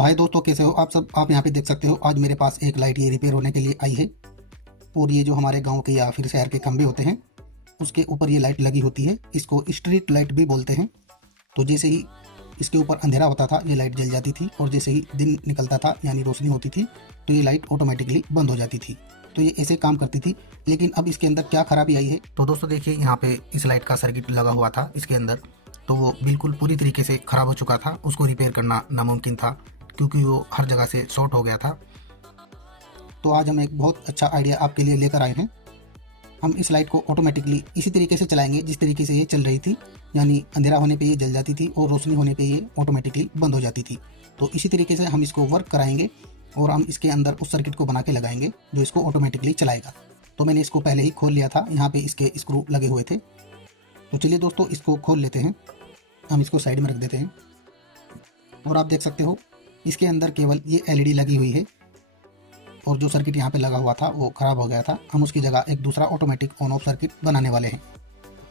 तो हाय दोस्तों, कैसे हो आप सब। आप यहाँ पे देख सकते हो आज मेरे पास एक लाइट ये रिपेयर होने के लिए आई है। और ये जो हमारे गांव के या फिर शहर के खंभे होते हैं उसके ऊपर ये लाइट लगी होती है। इसको स्ट्रीट लाइट भी बोलते हैं। तो जैसे ही इसके ऊपर अंधेरा होता था ये लाइट जल जाती थी, और जैसे ही दिन निकलता था यानी रोशनी होती थी तो ये लाइट ऑटोमेटिकली बंद हो जाती थी। तो ये ऐसे काम करती थी। लेकिन अब इसके अंदर क्या खराबी आई है, तो दोस्तों देखिए यहाँ पे इस लाइट का सर्किट लगा हुआ था इसके अंदर, तो वो बिल्कुल पूरी तरीके से ख़राब हो चुका था। उसको रिपेयर करना नामुमकिन था क्योंकि वो हर जगह से शॉर्ट हो गया था। तो आज हम एक बहुत अच्छा आइडिया आपके लिए लेकर आए हैं। हम इस लाइट को ऑटोमेटिकली इसी तरीके से चलाएंगे जिस तरीके से ये चल रही थी, यानी अंधेरा होने पे ये जल जाती थी और रोशनी होने पे ये ऑटोमेटिकली बंद हो जाती थी। तो इसी तरीके से हम इसको वर्क कराएंगे और हम इसके अंदर उस सर्किट को बना के लगाएंगे जो इसको ऑटोमेटिकली चलाएगा। तो मैंने इसको पहले ही खोल लिया था, यहाँ पे इसके स्क्रू लगे हुए थे। तो चलिए दोस्तों इसको खोल लेते हैं। हम इसको साइड में रख देते हैं और आप देख सकते हो इसके अंदर केवल ये एलईडी लगी हुई है और जो सर्किट यहाँ पे लगा हुआ था वो ख़राब हो गया था। हम उसकी जगह एक दूसरा ऑटोमेटिक ऑन ऑफ सर्किट बनाने वाले हैं।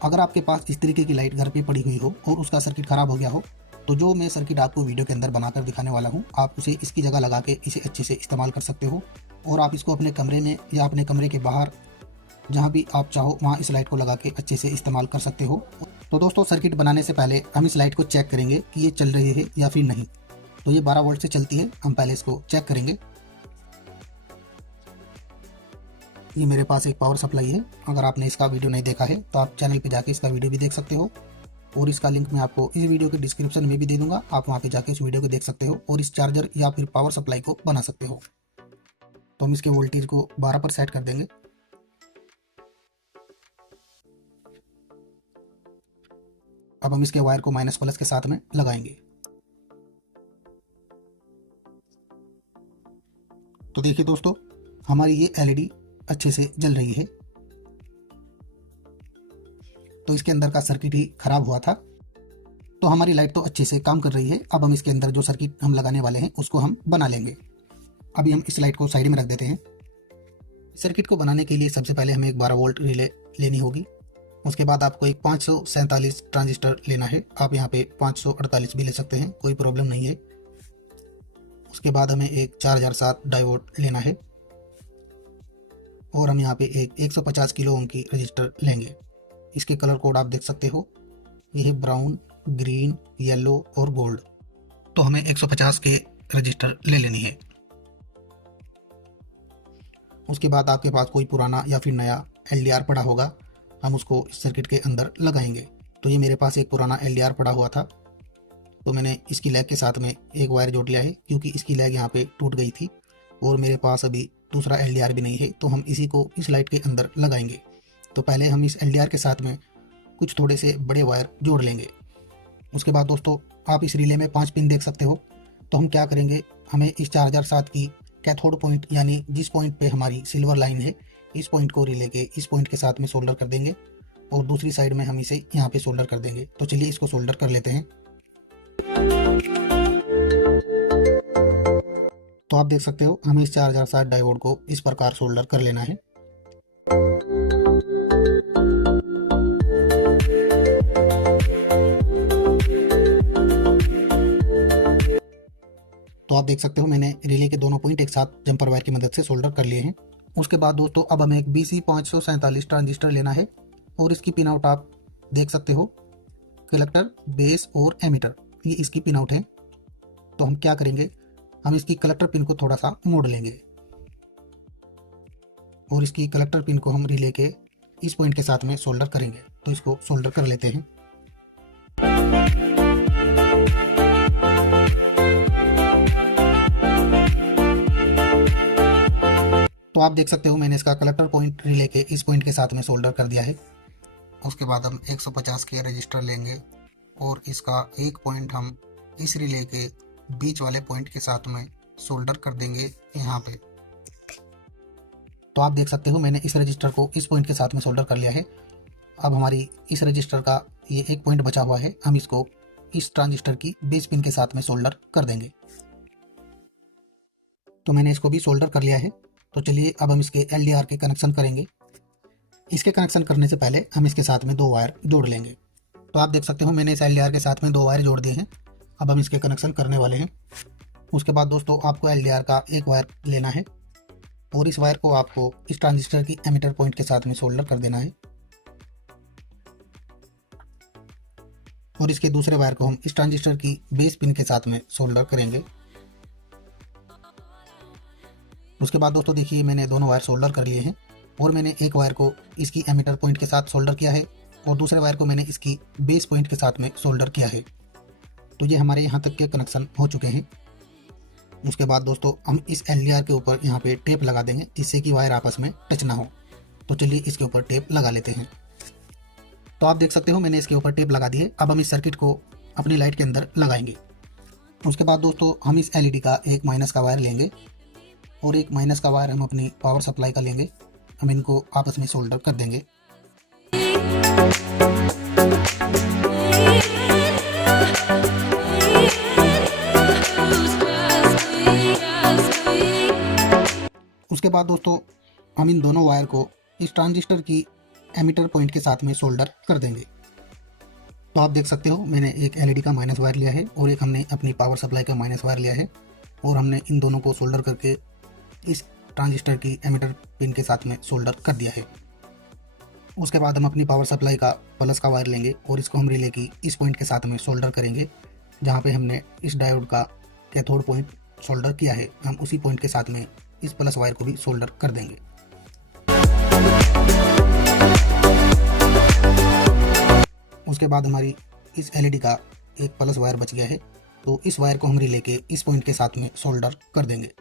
अगर आपके पास इस तरीके की लाइट घर पे पड़ी हुई हो और उसका सर्किट ख़राब हो गया हो तो जो मैं सर्किट आपको वीडियो के अंदर बनाकर दिखाने वाला हूँ आप उसे इसकी जगह लगा के इसे अच्छे से इस्तेमाल कर सकते हो। और आप इसको अपने कमरे में या अपने कमरे के बाहर जहाँ भी आप चाहो वहाँ इस लाइट को लगा के अच्छे से इस्तेमाल कर सकते हो। तो दोस्तों सर्किट बनाने से पहले हम इस लाइट को चेक करेंगे कि ये चल रही है या फिर नहीं। तो ये 12 वोल्ट से चलती है, हम पहले इसको चेक करेंगे। ये मेरे पास एक पावर सप्लाई है। अगर आपने इसका वीडियो नहीं देखा है तो आप चैनल पे जाके इसका वीडियो भी देख सकते हो और इसका लिंक मैं आपको इस वीडियो के डिस्क्रिप्शन में भी दे दूंगा। आप वहाँ पे जाके इस वीडियो को देख सकते हो और इस चार्जर या फिर पावर सप्लाई को बना सकते हो। तो हम इसके वोल्टेज को 12 पर सेट कर देंगे। अब हम इसके वायर को माइनस प्लस के साथ में लगाएंगे। तो देखिए दोस्तों हमारी ये एलईडी अच्छे से जल रही है। तो इसके अंदर का सर्किट ही खराब हुआ था। तो हमारी लाइट तो अच्छे से काम कर रही है। अब हम इसके अंदर जो सर्किट हम लगाने वाले हैं उसको हम बना लेंगे। अभी हम इस लाइट को साइड में रख देते हैं। सर्किट को बनाने के लिए सबसे पहले हमें एक 12 वोल्ट रिले लेनी होगी। उसके बाद आपको एक 547 ट्रांजिस्टर लेना है। आप यहाँ पे 548 भी ले सकते हैं, कोई प्रॉब्लम नहीं है। उसके बाद हमें एक 4007 डायोड लेना है और हम यहाँ पे एक 150 किलो ओम की रजिस्टर लेंगे। इसके कलर कोड आप देख सकते हो, ये है ब्राउन, ग्रीन, येलो और गोल्ड। तो हमें 150 के रजिस्टर ले लेनी है। उसके बाद आपके पास कोई पुराना या फिर नया एलडीआर पड़ा होगा, हम उसको इस सर्किट के अंदर लगाएंगे। तो ये मेरे पास एक पुराना एलडीआर पड़ा हुआ था, तो मैंने इसकी लैग के साथ में एक वायर जोड़ लिया है क्योंकि इसकी लैग यहाँ पे टूट गई थी और मेरे पास अभी दूसरा एलडीआर भी नहीं है। तो हम इसी को इस लाइट के अंदर लगाएंगे। तो पहले हम इस एलडीआर के साथ में कुछ थोड़े से बड़े वायर जोड़ लेंगे। उसके बाद दोस्तों आप इस रिले में 5 पिन देख सकते हो। तो हम क्या करेंगे, हमें इस 4007 की कैथोड पॉइंट यानी जिस पॉइंट पे हमारी सिल्वर लाइन है इस पॉइंट को रिले के इस पॉइंट के साथ में सोल्डर कर देंगे और दूसरी साइड में हम इसे यहाँ पे सोल्डर कर देंगे। तो चलिए इसको सोल्डर कर लेते हैं। तो आप देख सकते हो हमें इस 4007 डायोड को इस प्रकार सोल्डर कर लेना है। तो आप देख सकते हो मैंने रिले के दोनों पॉइंट एक साथ जंपर वायर की मदद से सोल्डर कर लिए हैं। उसके बाद दोस्तों अब हमें एक BC547 ट्रांजिस्टर लेना है और इसकी पिन आउट आप देख सकते हो, कलेक्टर, बेस और एमीटर, ये इसकी पिन आउट है। तो हम क्या करेंगे, हम इसकी कलेक्टर पिन को थोड़ा सा मोड़ लेंगे और इसकी कलेक्टर पिन को हम रिले के इस पॉइंट के साथ में सोल्डर करेंगे। तो इसको सोल्डर कर लेते हैं। तो आप देख सकते हो मैंने इसका कलेक्टर पॉइंट रिले के इस पॉइंट के साथ में सोल्डर कर दिया है। उसके बाद हम 150 के रजिस्टर लेंगे और इसका एक पॉइंट हम इस रिले के बीच वाले पॉइंट के साथ में सोल्डर कर देंगे यहाँ पे। तो आप देख सकते हो मैंने इस रजिस्टर को इस पॉइंट के साथ में सोल्डर कर लिया है। अब हमारी इस रजिस्टर का ये एक पॉइंट बचा हुआ है, हम इसको इस ट्रांजिस्टर की बेस पिन के साथ में सोल्डर कर देंगे। तो मैंने इसको भी सोल्डर कर लिया है। तो चलिए अब हम इसके एलडीआर के कनेक्शन करेंगे। इसके कनेक्शन करने से पहले हम इसके साथ में 2 वायर जोड़ लेंगे। तो आप देख सकते हो मैंने इस एलडीआर के साथ में 2 वायर जोड़ दिए हैं। अब हम इसके कनेक्शन करने वाले हैं। उसके बाद दोस्तों आपको एलडीआर का एक वायर लेना है और इस वायर को आपको इस ट्रांजिस्टर की एमिटर पॉइंट के साथ में सोल्डर कर देना है और इसके दूसरे वायर को हम इस ट्रांजिस्टर की बेस पिन के साथ में सोल्डर करेंगे। उसके बाद दोस्तों देखिए मैंने दोनों वायर सोल्डर कर लिए हैं और मैंने एक वायर को इसकी एमिटर पॉइंट के साथ सोल्डर किया है और दूसरे वायर को मैंने इसकी बेस पॉइंट के साथ में सोल्डर किया है। तो ये हमारे यहाँ तक के कनेक्शन हो चुके हैं। उसके बाद दोस्तों हम इस एलडीआर के ऊपर यहाँ पे टेप लगा देंगे जिससे कि वायर आपस में टच ना हो। तो चलिए इसके ऊपर टेप लगा लेते हैं। तो आप देख सकते हो मैंने इसके ऊपर टेप लगा दी है। अब हम इस सर्किट को अपनी लाइट के अंदर लगाएंगे। उसके बाद दोस्तों हम इस एलईडी का एक माइनस का वायर लेंगे और एक माइनस का वायर हम अपनी पावर सप्लाई का लेंगे। हम इनको आपस में सोल्डर कर देंगे। उसके बाद दोस्तों हम इन दोनों वायर को इस ट्रांजिस्टर की एमिटर पॉइंट के साथ में सोल्डर कर देंगे। तो आप देख सकते हो मैंने एक एलईडी का माइनस वायर लिया है और एक हमने अपनी पावर सप्लाई का माइनस वायर लिया है और हमने इन दोनों को सोल्डर करके इस ट्रांजिस्टर की एमिटर पिन के साथ में सोल्डर कर दिया है। उसके बाद हम अपनी पावर सप्लाई का प्लस का वायर लेंगे और इसको हम रिले की इस पॉइंट के साथ में सोल्डर करेंगे जहाँ पे हमने इस डायोड का कैथोड पॉइंट सोल्डर किया है। हम उसी पॉइंट के साथ में इस प्लस वायर को भी सोल्डर कर देंगे। उसके बाद हमारी इस एलईडी का एक प्लस वायर बच गया है तो इस वायर को हम रिले के इस पॉइंट के साथ में सोल्डर कर देंगे।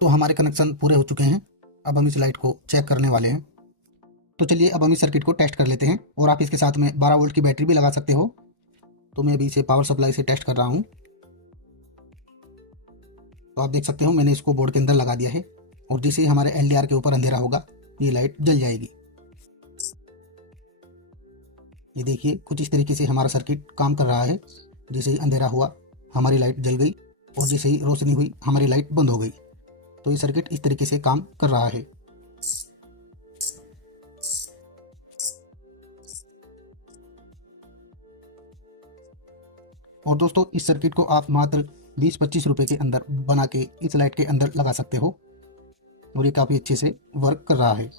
तो हमारे कनेक्शन पूरे हो चुके हैं। अब हम इस लाइट को चेक करने वाले हैं। तो चलिए अब हम इस सर्किट को टेस्ट कर लेते हैं और आप इसके साथ में 12 वोल्ट की बैटरी भी लगा सकते हो। तो मैं अभी इसे पावर सप्लाई से टेस्ट कर रहा हूँ। तो आप देख सकते हो मैंने इसको बोर्ड के अंदर लगा दिया है और जैसे ही हमारे एलडीआर के ऊपर अंधेरा होगा ये लाइट जल जाएगी। ये देखिए कुछ इस तरीके से हमारा सर्किट काम कर रहा है। जैसे ही अंधेरा हुआ हमारी लाइट जल गई और जैसे ही रोशनी हुई हमारी लाइट बंद हो गई। तो ये सर्किट इस तरीके से काम कर रहा है। और दोस्तों इस सर्किट को आप मात्र 20-25 रुपए के अंदर बना के इस लाइट के अंदर लगा सकते हो और ये काफ़ी अच्छे से वर्क कर रहा है।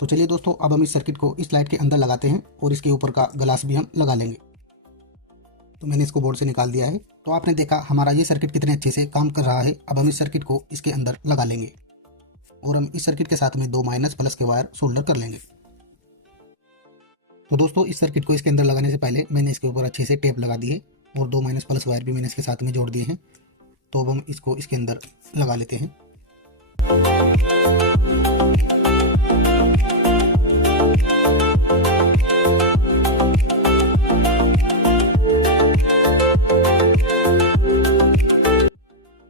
तो चलिए दोस्तों अब हम इस सर्किट को इस लाइट के अंदर लगाते हैं और इसके ऊपर का ग्लास भी हम लगा लेंगे। तो मैंने इसको बोर्ड से निकाल दिया है। तो आपने देखा हमारा ये सर्किट कितने अच्छे से काम कर रहा है। अब हम इस सर्किट को इसके अंदर लगा लेंगे और हम इस सर्किट के साथ में 2 माइनस प्लस के वायर सोल्डर कर लेंगे। तो दोस्तों इस सर्किट को इसके अंदर लगाने से पहले मैंने इसके ऊपर अच्छे से टेप लगा दी है और 2 माइनस प्लस वायर भी मैंने इसके साथ में जोड़ दिए हैं। तो अब हम इसको इसके अंदर लगा लेते हैं।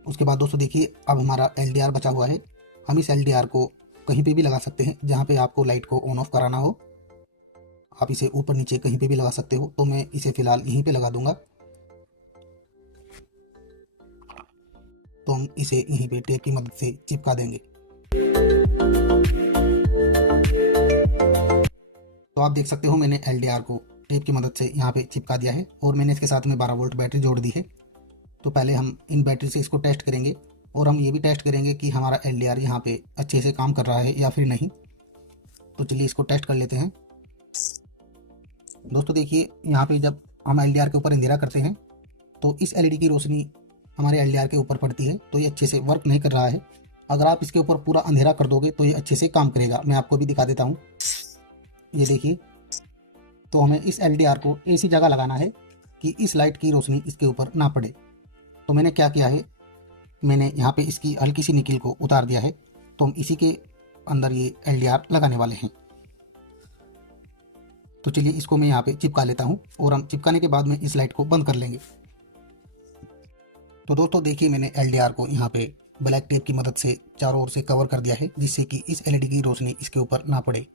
उसके बाद दोस्तों देखिए अब हमारा एलडीआर बचा हुआ है। हम इस एलडीआर को कहीं पे भी लगा सकते हैं जहाँ पे आपको लाइट को ऑन ऑफ कराना हो। आप इसे ऊपर नीचे कहीं पे भी लगा सकते हो। तो मैं इसे फिलहाल यहीं पे लगा दूंगा। तो हम इसे यहीं पे टेप की मदद से चिपका देंगे। तो आप देख सकते हो मैंने एलडीआर को टेप की मदद से यहाँ पे चिपका दिया है और मैंने इसके साथ में 12 वोल्ट बैटरी जोड़ दी है। तो पहले हम इन बैटरी से इसको टेस्ट करेंगे और हम ये भी टेस्ट करेंगे कि हमारा एलडीआर यहाँ पे अच्छे से काम कर रहा है या फिर नहीं। तो चलिए इसको टेस्ट कर लेते हैं। दोस्तों देखिए यहाँ पे जब हम एलडीआर के ऊपर अंधेरा करते हैं तो इस एलईडी की रोशनी हमारे एलडीआर के ऊपर पड़ती है तो ये अच्छे से वर्क नहीं कर रहा है। अगर आप इसके ऊपर पूरा अंधेरा कर दोगे तो ये अच्छे से काम करेगा। मैं आपको भी दिखा देता हूँ। ये देखिए तो हमें इस एलडीआर को ऐसी जगह लगाना है कि इस लाइट की रोशनी इसके ऊपर ना पड़े। तो मैंने क्या किया है, मैंने यहाँ पे इसकी हल्की सी निकिल को उतार दिया है। तो हम इसी के अंदर ये एलडीआर लगाने वाले हैं। तो चलिए इसको मैं यहाँ पे चिपका लेता हूँ और हम चिपकाने के बाद में इस लाइट को बंद कर लेंगे। तो दोस्तों देखिए मैंने एलडीआर को यहाँ पे ब्लैक टेप की मदद से चारों ओर से कवर कर दिया है जिससे कि इस एलईडी की रोशनी इसके ऊपर ना पड़े।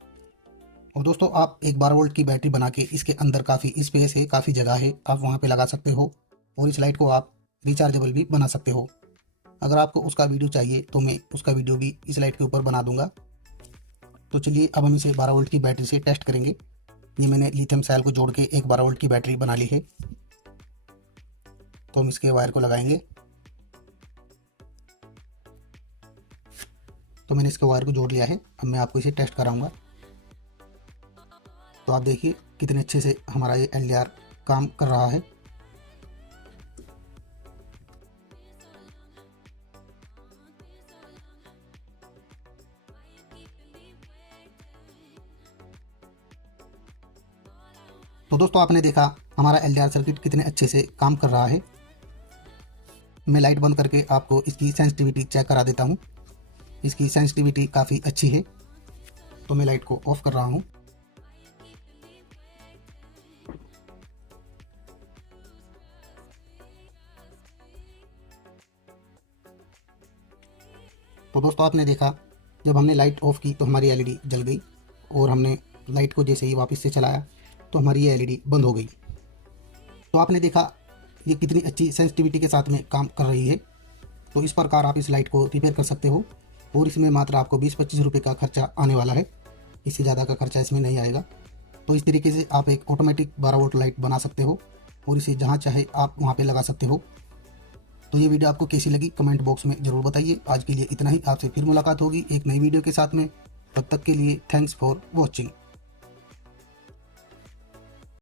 और दोस्तों आप एक 12 वोल्ट की बैटरी बना के इसके अंदर काफ़ी स्पेस है, काफ़ी जगह है, आप वहाँ पे लगा सकते हो और इस लाइट को आप रिचार्जेबल भी बना सकते हो। अगर आपको उसका वीडियो चाहिए तो मैं उसका वीडियो भी इस लाइट के ऊपर बना दूंगा। तो चलिए अब हम इसे 12 वोल्ट की बैटरी से टेस्ट करेंगे। ये मैंने लिथियम सेल को जोड़ के एक 12 वोल्ट की बैटरी बना ली है। तो हम इसके वायर को लगाएंगे। तो मैंने इसके वायर को जोड़ लिया है। अब मैं आपको इसे टेस्ट कराऊंगा। तो आप देखिए कितने अच्छे से हमारा ये LDR काम कर रहा है। तो दोस्तों आपने देखा हमारा LDR सर्किट कितने अच्छे से काम कर रहा है। मैं लाइट बंद करके आपको इसकी सेंसिटिविटी चेक करा देता हूँ। इसकी सेंसिटिविटी काफ़ी अच्छी है। तो मैं लाइट को ऑफ कर रहा हूँ। तो दोस्तों आपने देखा जब हमने लाइट ऑफ की तो हमारी LED जल गई, और हमने लाइट को जैसे ही वापस से चलाया तो हमारी ये LED बंद हो गई। तो आपने देखा ये कितनी अच्छी सेंसिटिविटी के साथ में काम कर रही है। तो इस प्रकार आप इस लाइट को रिपेयर कर सकते हो, और इसमें मात्र आपको 20-25 रुपये का खर्चा आने वाला है। इससे ज़्यादा का खर्चा इसमें नहीं आएगा। तो इस तरीके से आप एक ऑटोमेटिक 12 वोल्ट लाइट बना सकते हो, और इसे जहाँ चाहे आप वहाँ पे लगा सकते हो। तो ये वीडियो आपको कैसी लगी कमेंट बॉक्स में ज़रूर बताइए। आज के लिए इतना ही। आपसे फिर मुलाकात होगी एक नई वीडियो के साथ में। तब तक के लिए थैंक्स फॉर वॉचिंग।